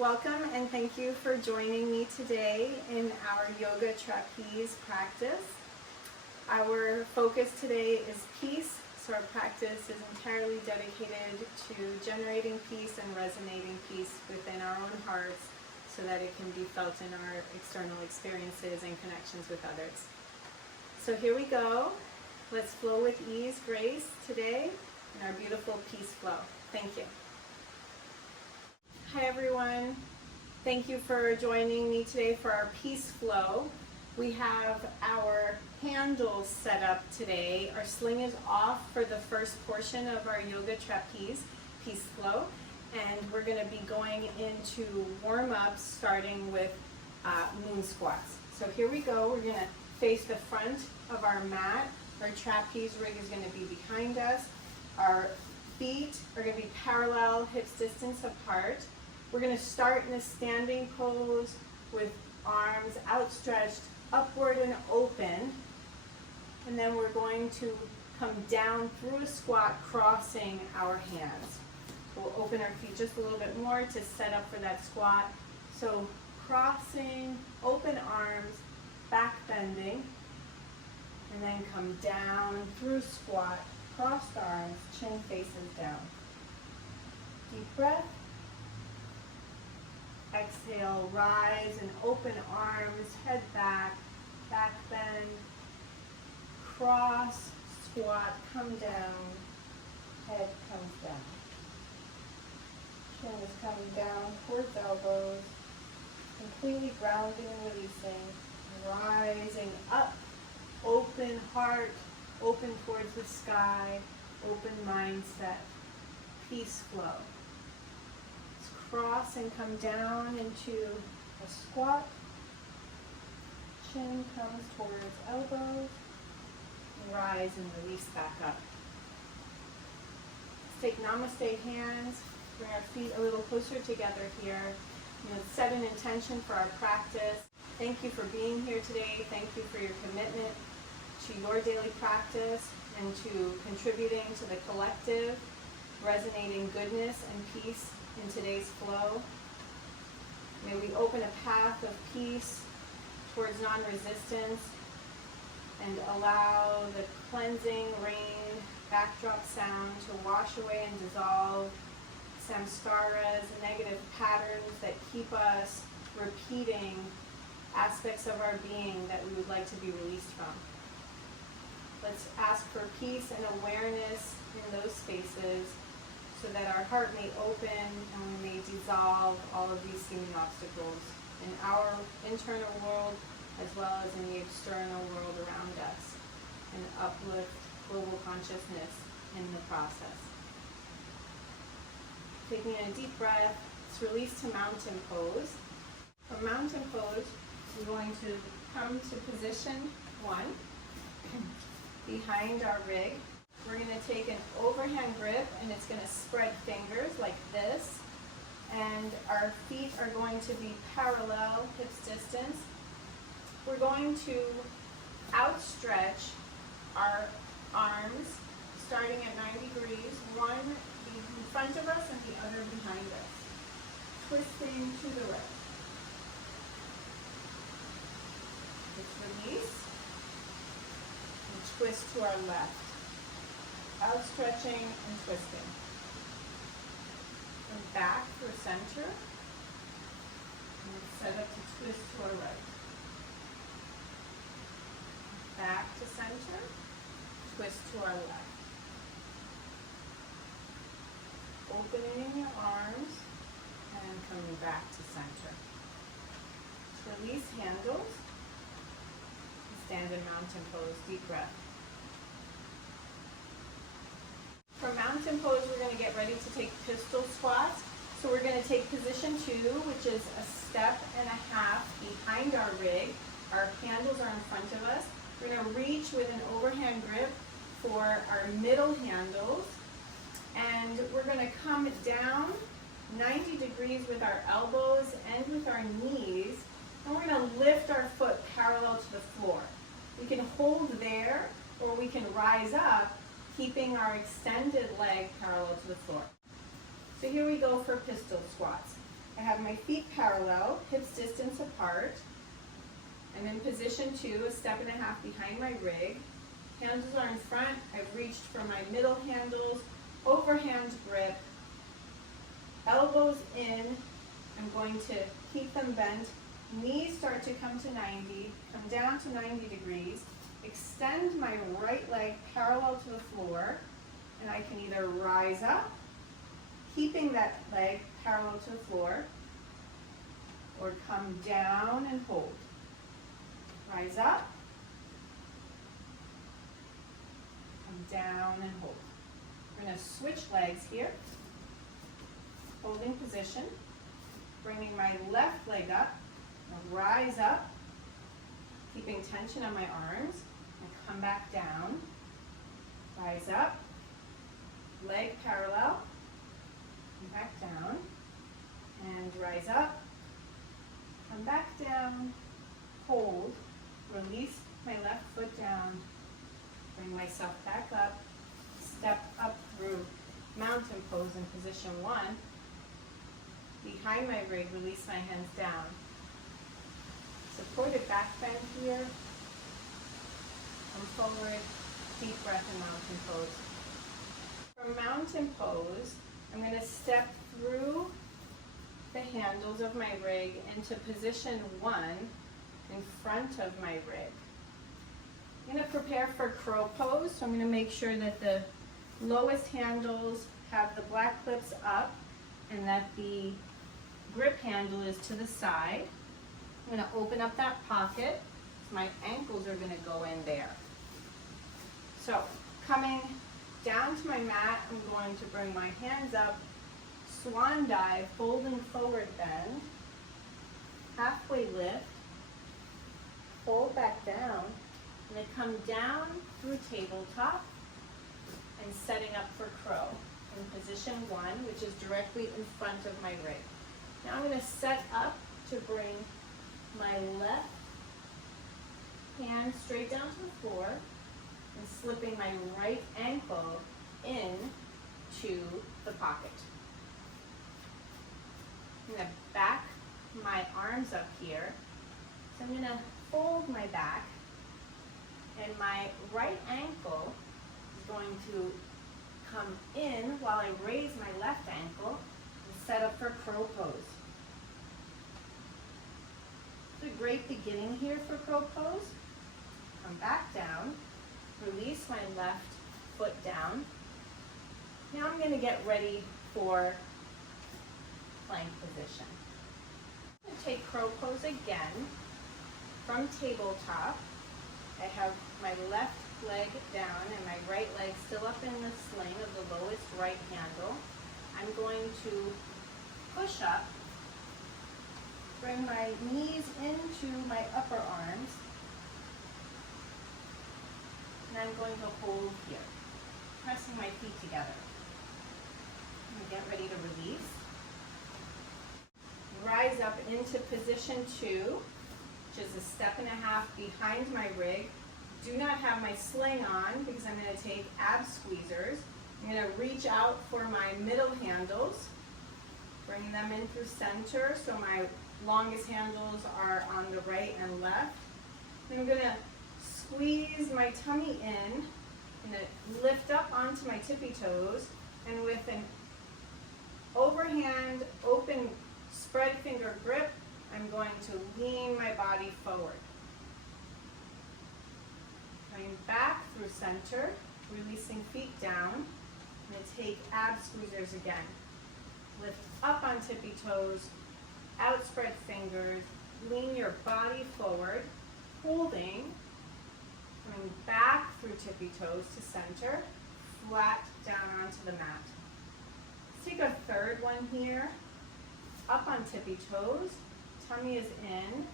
Welcome and thank you for joining me today in our yoga trapeze practice. Our focus today is peace, so our practice is entirely dedicated to generating peace and resonating peace within our own hearts so that it can be felt in our external experiences and connections with others. So here we go. Let's flow with ease, grace today in our beautiful peace flow. Thank you. Hi everyone. Thank you for joining me today for our peace flow. We have our handles set up today. Our sling is off for the first portion of our yoga trapeze peace flow, and we're going to be going into warm-ups starting with moon squats. So here we go. We're going to face the front of our mat. Our trapeze rig is going to be behind us. Our feet are going to be parallel, hips distance apart. We're going to start in a standing pose with arms outstretched, upward and open. And then we're going to come down through a squat, crossing our hands. We'll open our feet just a little bit more to set up for that squat. So crossing, open arms, back bending, and then come down through squat, crossed arms, chin faces down. Deep breath. Exhale, rise and open arms, head back, back bend, cross, squat, come down, head comes down. Chin is coming down towards elbows, completely grounding and releasing, rising up, open heart, open towards the sky, open mindset, peace flow. Cross and come down into a squat. Chin comes towards elbows. Rise and release back up. Let's take namaste hands. Bring our feet a little closer together here. Let's set an intention for our practice. Thank you for being here today. Thank you for your commitment to your daily practice and to contributing to the collective, resonating goodness and peace in today's flow. May we open a path of peace towards non-resistance and allow the cleansing rain backdrop sound to wash away and dissolve samskaras, negative patterns that keep us repeating aspects of our being that we would like to be released from. Let's ask for peace and awareness in those spaces so that our heart may open and we may dissolve all of these seeming obstacles in our internal world as well as in the external world around us, and uplift global consciousness in the process. Taking a deep breath, let's release to mountain pose. For mountain pose, we're going to come to position 1 behind our rig. We're going to take an overhand grip and it's going to spread fingers like this. And our feet are going to be parallel, hips distance. We're going to outstretch our arms starting at 90 degrees, one in front of us and the other behind us. Twisting to the right. Let's release and twist to our left. Outstretching and twisting. And back for center. And set up to twist to our right. Back to center. Twist to our left. Opening your arms and coming back to center. Release handles. Stand in mountain pose. Deep breath. For mountain pose, we're going to get ready to take pistol squats. So we're going to take position 2, which is a step and a half behind our rig. Our handles are in front of us. We're going to reach with an overhand grip for our middle handles. And we're going to come down 90 degrees with our elbows and with our knees. And we're going to lift our foot parallel to the floor. We can hold there or we can rise up, keeping our extended leg parallel to the floor. So here we go for pistol squats. I have my feet parallel, hips distance apart. I'm in position 2, a step and a half behind my rig. Handles are in front. I've reached for my middle handles, overhand grip, elbows in. I'm going to keep them bent. Knees start to come to 90, come down to 90 degrees. Extend my right leg parallel to the floor, and I can either rise up, keeping that leg parallel to the floor, or come down and hold. Rise up, come down and hold. We're going to switch legs here, holding position, bringing my left leg up, rise up, keeping tension on my arms, and come back down, rise up, leg parallel, come back down, and rise up, come back down, hold, release my left foot down, bring myself back up, step up through mountain pose in position 1. Behind my rig, release my hands down. Supported back bend here. Come forward, deep breath in mountain pose. From mountain pose, I'm going to step through the handles of my rig into position 1 in front of my rig. I'm going to prepare for crow pose, so I'm going to make sure that the lowest handles have the black clips up and that the grip handle is to the side. I'm going to open up that pocket. My ankles are going to go in there. So coming down to my mat, I'm going to bring my hands up, swan dive, folding forward bend, halfway lift, fold back down, and then come down through tabletop and setting up for crow in position 1, which is directly in front of my rig. Now I'm going to set up to bring my left hand straight down to the floor and slipping my right ankle into the pocket. I'm going to back my arms up here. So I'm going to fold my back, and my right ankle is going to come in while I raise my left ankle and set up for crow pose. It's a great beginning here for crow pose. Come back down, release my left foot down. Now I'm going to get ready for plank position. I'm going to take crow pose again. From tabletop, I have my left leg down and my right leg still up in the sling of the lowest right handle. I'm going to push up, bring my knees into my upper arms, and I'm going to hold here, pressing my feet together. I'm going to get ready to release. Rise up into position 2, which is a step and a half behind my rig. Do not have my sling on because I'm going to take ab squeezers. I'm going to reach out for my middle handles, bring them in through center so my longest handles are on the right and left. And I'm going to squeeze my tummy in. I'm going to lift up onto my tippy toes, and with an overhand open spread finger grip, I'm going to lean my body forward. Coming back through center, releasing feet down. I'm going to take ab squeezers again. Lift up on tippy toes, outspread fingers, lean your body forward, holding, coming back through tippy toes to center, flat down onto the mat. Let's take a third one here. Up on tippy toes, tummy is in,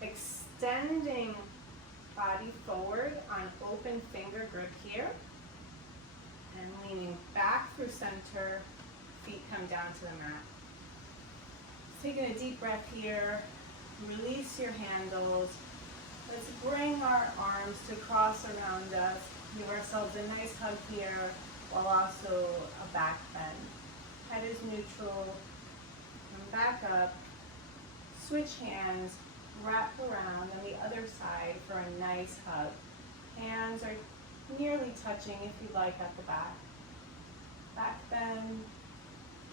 extending body forward on open finger grip here, and leaning back through center, feet come down to the mat. Taking a deep breath here, release your handles. Let's bring our arms to cross around us, give ourselves a nice hug here, while also a back bend. Head is neutral. Come back up, switch hands, wrap around on the other side for a nice hug. Hands are nearly touching if you like at the back. Back bend,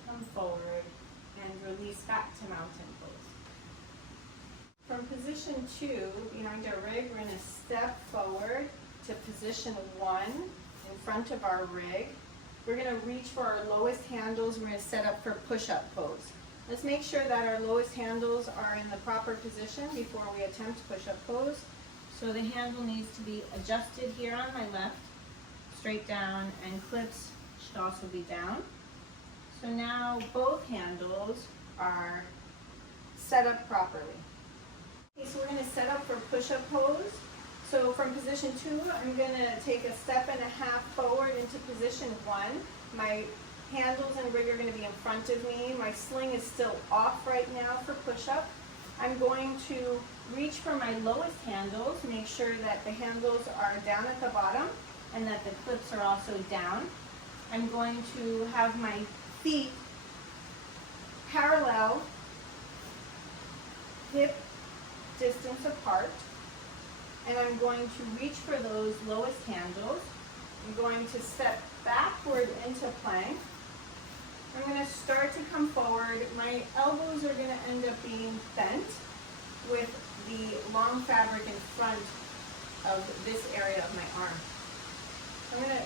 come forward, and release back to mountain pose. From position 2, behind our rig, we're going to step forward to position 1 in front of our rig. We're going to reach for our lowest handles. We're going to set up for push-up pose. Let's make sure that our lowest handles are in the proper position before we attempt push-up pose. So the handle needs to be adjusted here on my left, straight down, and clips should also be down. So now both handles are set up properly. Okay, so we're going to set up for push-up pose. So from position 2, I'm going to take a step and a half forward into position 1. My handles and rig are going to be in front of me. My sling is still off right now for push-up. I'm going to reach for my lowest handles, make sure that the handles are down at the bottom and that the clips are also down. I'm going to have my feet parallel, hip distance apart, and I'm going to reach for those lowest handles. I'm going to step backward into plank. I'm going to start to come forward. My elbows are going to end up being bent with the long fabric in front of this area of my arm. I'm going to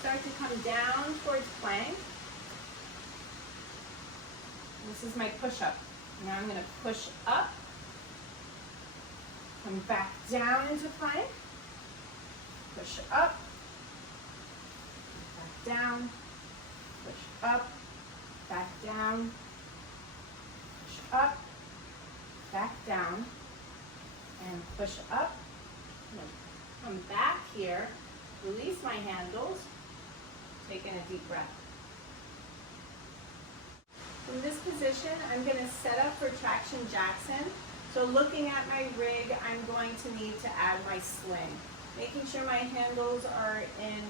start to come down towards plank. This is my push-up. Now I'm going to push up, come back down into plank, push up, back down, push up, back down, push up, back down, and push up. Come back here, release my handles, taking a deep breath. From this position, I'm going to set up for traction Jackson. So looking at my rig, I'm going to need to add my sling. Making sure my handles are in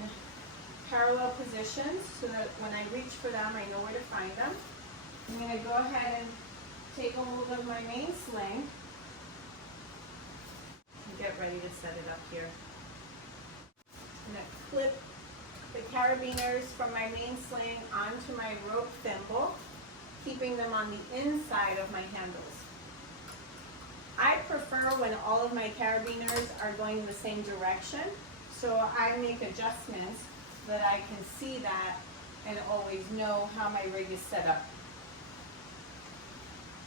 parallel positions so that when I reach for them, I know where to find them. I'm going to go ahead and take a hold of my main sling and get ready to set it up here. I'm going to clip the carabiners from my main sling onto my rope thimble, keeping them on the inside of my handles. I prefer when all of my carabiners are going in the same direction, so I make adjustments so that I can see that and always know how my rig is set up.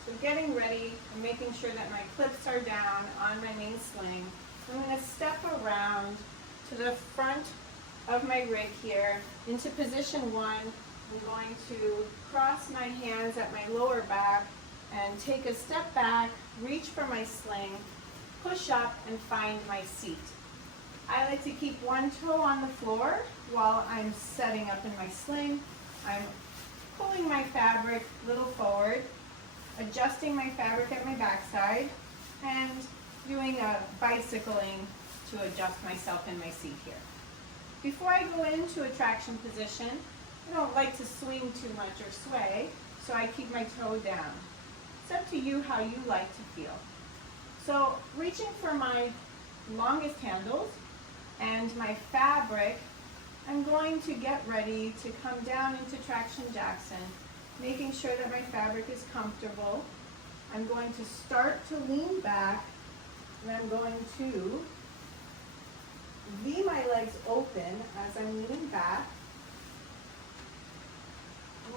So getting ready and making sure that my clips are down on my main sling. I'm going to step around to the front of my rig here into position 1. I'm going to cross my hands at my lower back and take a step back, reach for my sling, push up, and find my seat. I like to keep one toe on the floor while I'm setting up in my sling. I'm pulling my fabric a little forward, adjusting my fabric at my backside, and doing a bicycling to adjust myself in my seat here. Before I go into a traction position, I don't like to swing too much or sway, so I keep my toe down. It's up to you how you like to feel. So reaching for my longest handles and my fabric, I'm going to get ready to come down into traction Jackson, making sure that my fabric is comfortable. I'm going to start to lean back, and I'm going to V my legs open as I'm leaning back,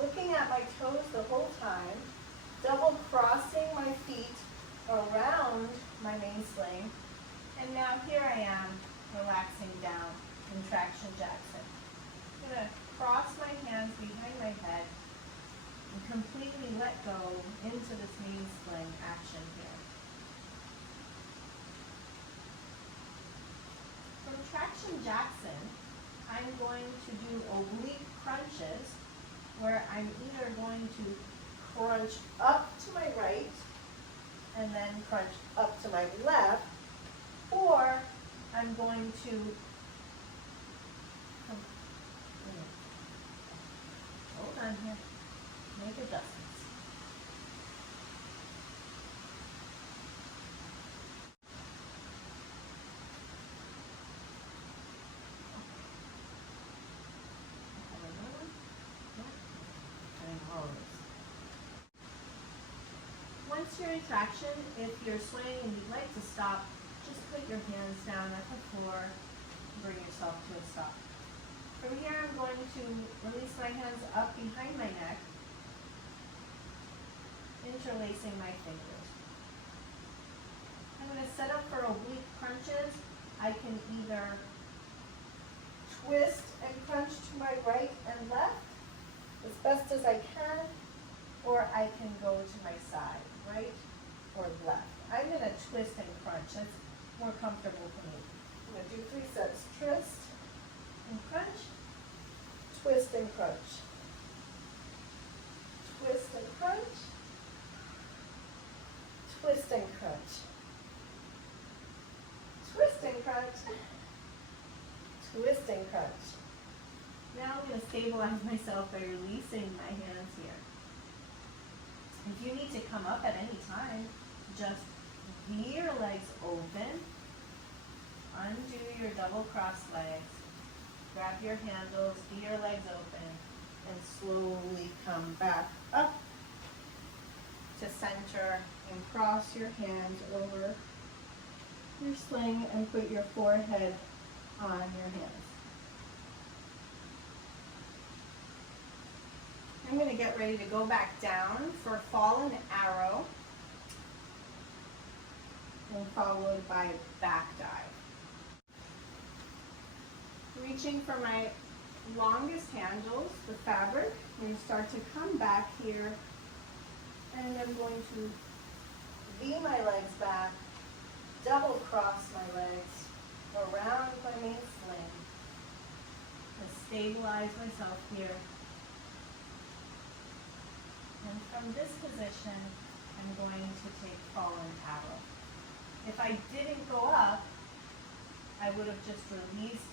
looking at my toes the whole time, double crossing my feet around my main sling, and now here I am relaxing down in traction Jackson. I'm going to cross my hands behind my head and completely let go into this main sling action here. From traction Jackson, I'm going to do oblique crunches, where I'm either going to crunch up to my right and then crunch up to my left, or I'm going to hold on here, make adjustments. once you're in traction, if you're swaying and you'd like to stop, just put your hands down at the floor, bring yourself to a stop. From here, I'm going to release my hands up behind my neck, interlacing my fingers. I'm going to set up for oblique crunches. I can either twist and crunch to my right and left as best as I can, or I can go to my side, right or left. I'm going to twist and crunch. That's more comfortable for me. I'm going to do 3 sets. Twist and crunch, twist and crunch, twist and crunch, twist and crunch, twist and crunch, twist and crunch. Now I'm going to stabilize myself by releasing my hands here. If you need to come up at any time, just V your legs open, undo your double cross legs, grab your handles, V your legs open, and slowly come back up to center and cross your hands over your sling and put your forehead on your hands. I'm going to get ready to go back down for fallen arrow and followed by back dive. Reaching for my longest handles, the fabric, I'm going to start to come back here and I'm going to V my legs back, double cross my legs around my main sling, and stabilize myself here. And from this position, I'm going to take fallen arrow. If I didn't go up, I would have just released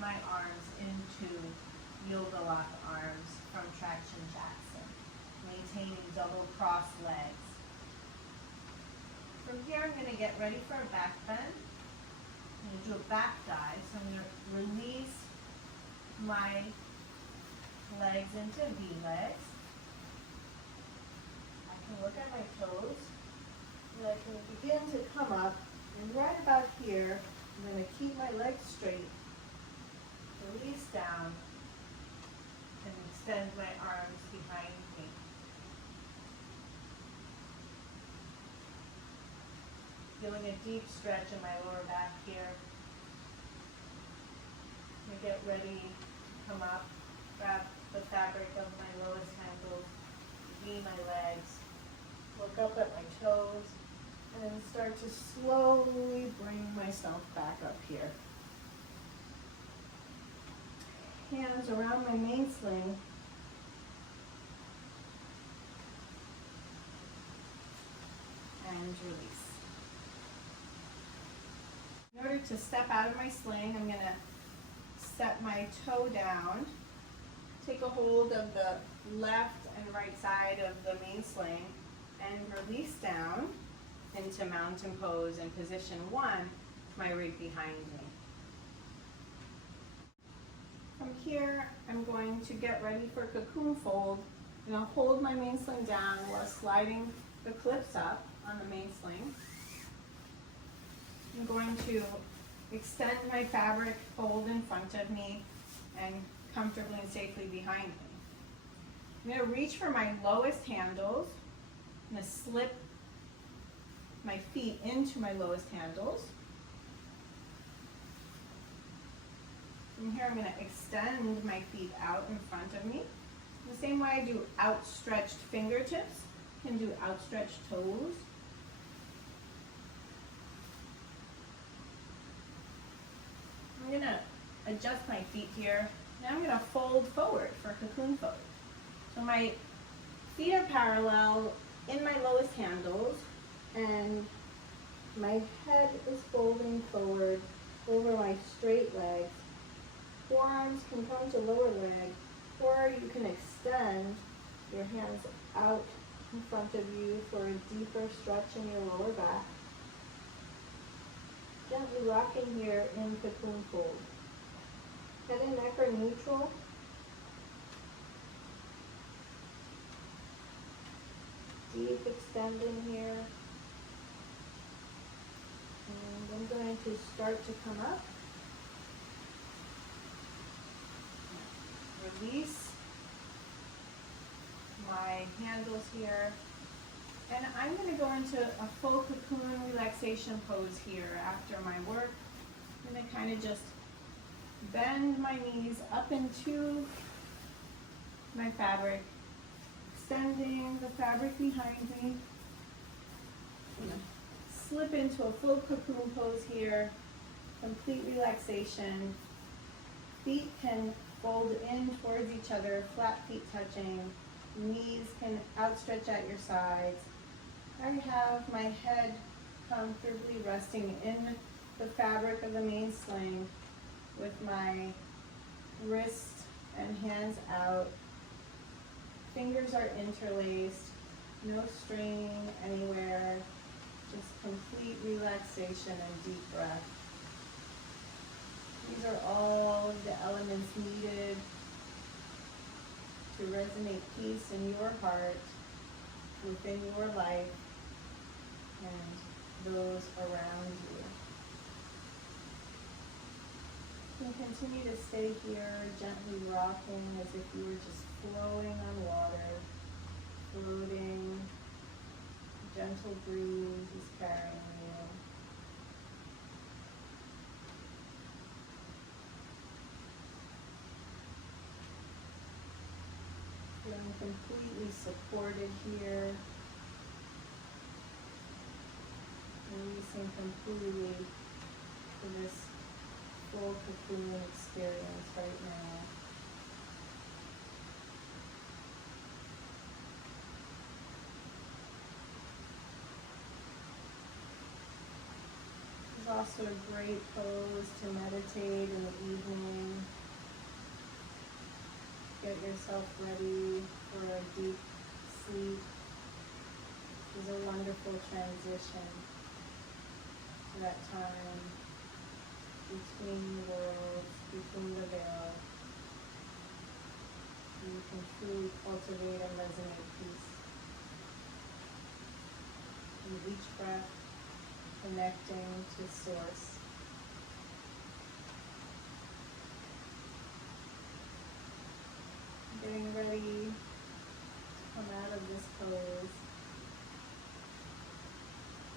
my arms into yoga lock arms from Traction Jackson, maintaining double cross legs. From here, I'm going to get ready for a back bend. I'm going to do a back dive, so I'm going to release my legs into V legs. Look at my toes, and I can begin to come up, and right about here, I'm going to keep my legs straight, release down, and extend my arms behind me. Feeling a deep stretch in my lower back here. I'm going to get ready to come up, grab the fabric of my lowest handles, V my legs, look up at my toes, and start to slowly bring myself back up here. Hands around my main sling. And release. In order to step out of my sling, I'm going to set my toe down, take a hold of the left and right side of the main sling, and release down into mountain pose in position 1, my rig behind me. From here, I'm going to get ready for Cocoon Fold, and I'll hold my main sling down while sliding the clips up on the main sling. I'm going to extend my fabric fold in front of me and comfortably and safely behind me. I'm going to reach for my lowest handles. I'm going to slip my feet into my lowest handles. From here, I'm going to extend my feet out in front of me. The same way I do outstretched fingertips, I can do outstretched toes. I'm going to adjust my feet here. Now I'm going to fold forward for Cocoon Pose. So my feet are parallel in my lowest handles, and my head is folding forward over my straight legs. Forearms can come to lower leg, or you can extend your hands out in front of you for a deeper stretch in your lower back. Gently rocking here in Cocoon Fold. Head and neck are neutral. Deep extend in here. And I'm going to start to come up. Release my handles here. And I'm going to go into a full cocoon relaxation pose here after my work. I'm going to kind of just bend my knees up into my fabric, extending the fabric behind me. I'm going to slip into a full cocoon pose here, complete relaxation. Feet can fold in towards each other, flat feet touching. Knees can outstretch at your sides. I have my head comfortably resting in the fabric of the main sling with my wrists and hands out. Fingers are interlaced, no straining anywhere, just complete relaxation and deep breath. These are all of the elements needed to resonate peace in your heart, within your life, and those around you. You can continue to stay here, gently rocking as if you were just flowing on water, floating. A gentle breeze is carrying you. Feeling completely supported here. Releasing completely to this full cocoon experience right now. It's also a great pose to meditate in the evening. Get yourself ready for a deep sleep. It's a wonderful transition to that time between the worlds, between the veil. You can truly cultivate and resonate peace. In each breath, connecting to Source. Getting ready to come out of this pose.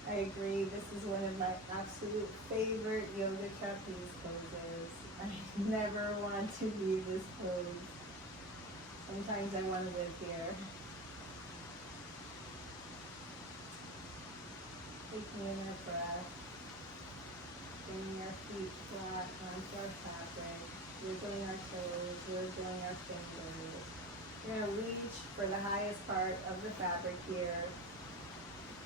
I agree, this is one of my absolute favorite yoga trapeze poses. I never want to leave this pose. Sometimes I want to live here. Taking in our breath, bringing our feet flat onto our fabric, wiggling our toes, wiggling our fingers. We're going to reach for the highest part of the fabric here.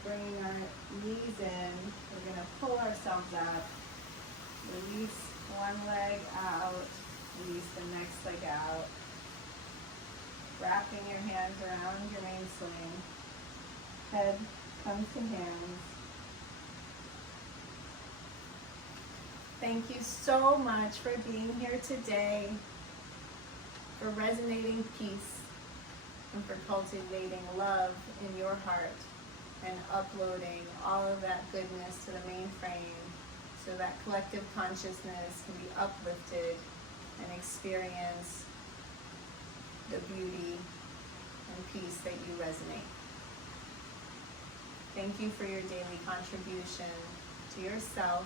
Bringing our knees in, we're going to pull ourselves up, release one leg out, release the next leg out, wrapping your hands around your main sling, head comes to hands. Thank you so much for being here today, for resonating peace, and for cultivating love in your heart, and uploading all of that goodness to the mainframe so that collective consciousness can be uplifted and experience the beauty and peace that you resonate. Thank you for your daily contribution to yourself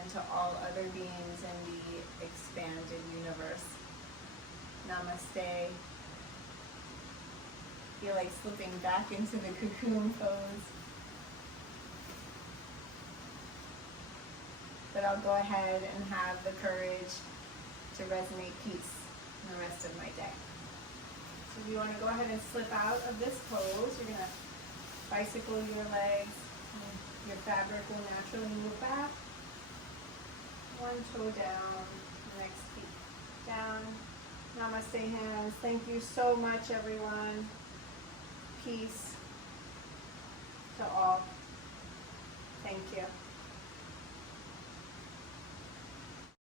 and to all other beings in the expanded universe. Namaste. Feel like slipping back into the cocoon pose. But I'll go ahead and have the courage to resonate peace in the rest of my day. So if you want to go ahead and slip out of this pose, you're going to bicycle your legs. Your fabric will naturally move back. One toe down, next feet down. Namaste hands. Thank you so much, everyone. Peace to all. Thank you.